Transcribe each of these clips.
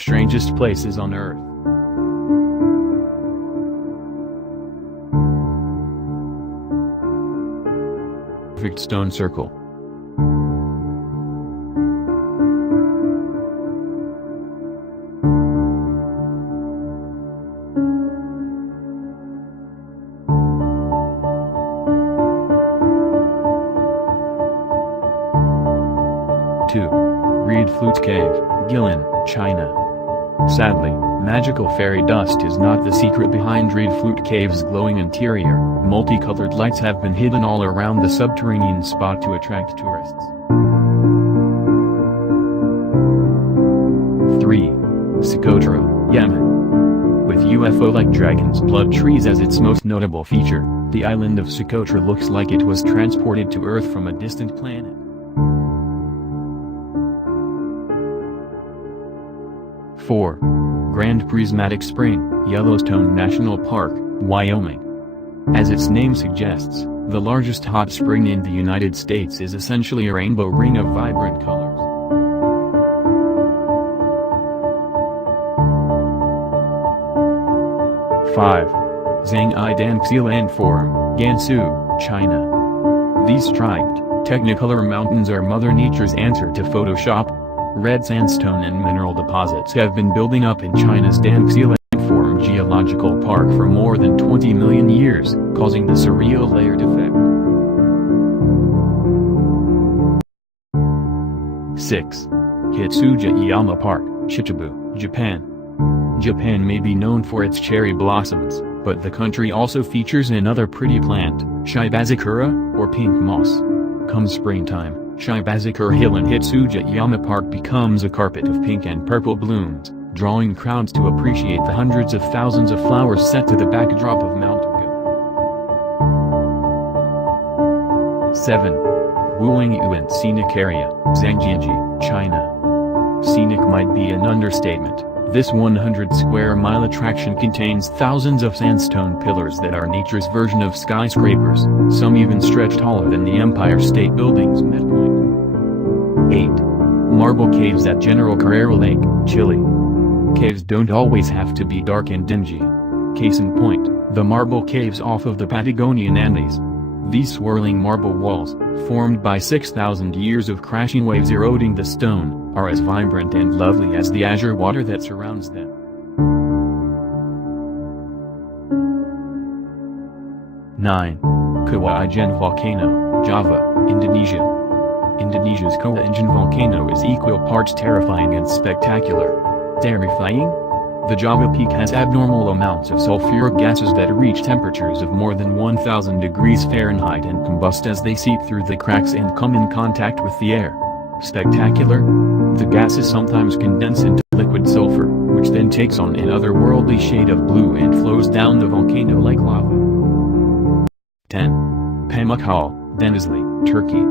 strangest places on Earth. Perfect stone circle. Reed Flute Cave, Guilin, China. Sadly, magical fairy dust is not the secret behind Reed Flute Cave's glowing interior. Multicolored lights have been hidden all around the subterranean spot to attract tourists. 3. Socotra, Yemen. With UFO-like dragon's blood trees as its most notable feature, the island of Socotra looks like it was transported to Earth from a distant planet. 4. Grand Prismatic Spring, Yellowstone National Park, Wyoming. As its name suggests, the largest hot spring in the United States is essentially a rainbow ring of vibrant colors. 5. Zhangyi Danxi Landform, Gansu, China. These striped, technicolor mountains are Mother Nature's answer to Photoshop. Red sandstone and mineral deposits have been building up in China's Danxi Landform geological park for more than 20 million years, causing the surreal layered effect. 6. Hitsuji-Yama Park, Chichibu, Japan. Japan may be known for its cherry blossoms, but the country also features another pretty plant, Shibazakura, or pink moss. Come springtime, Shibazakura Hill in Hitsuji-Yama Park becomes a carpet of pink and purple blooms, drawing crowds to appreciate the hundreds of thousands of flowers set to the backdrop of Mount Gu. 7. Wulingyuan Scenic Area, Zhangjiajie, China. Scenic might be an understatement. This 100-square-mile attraction contains thousands of sandstone pillars that are nature's version of skyscrapers, some even stretch taller than the Empire State Building's midpoint. 8. Marble Caves at General Carrera Lake, Chile. Caves don't always have to be dark and dingy. Case in point, the marble caves off of the Patagonian Andes. These swirling marble walls, formed by 6,000 years of crashing waves eroding the stone, are as vibrant and lovely as the azure water that surrounds them. 9. Kawah Ijen Volcano, Java, Indonesia. Indonesia's Kawah Ijen volcano is equal parts terrifying and spectacular. Terrifying? The Java peak has abnormal amounts of sulfuric gases that reach temperatures of more than 1000 degrees Fahrenheit and combust as they seep through the cracks and come in contact with the air. Spectacular? The gases sometimes condense into liquid sulfur, which then takes on an otherworldly shade of blue and flows down the volcano like lava. 10. Pamukkale, Denizli, Turkey.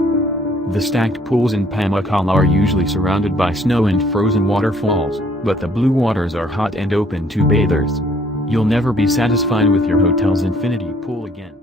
The stacked pools in Pamukkale are usually surrounded by snow and frozen waterfalls, but the blue waters are hot and open to bathers. You'll never be satisfied with your hotel's infinity pool again.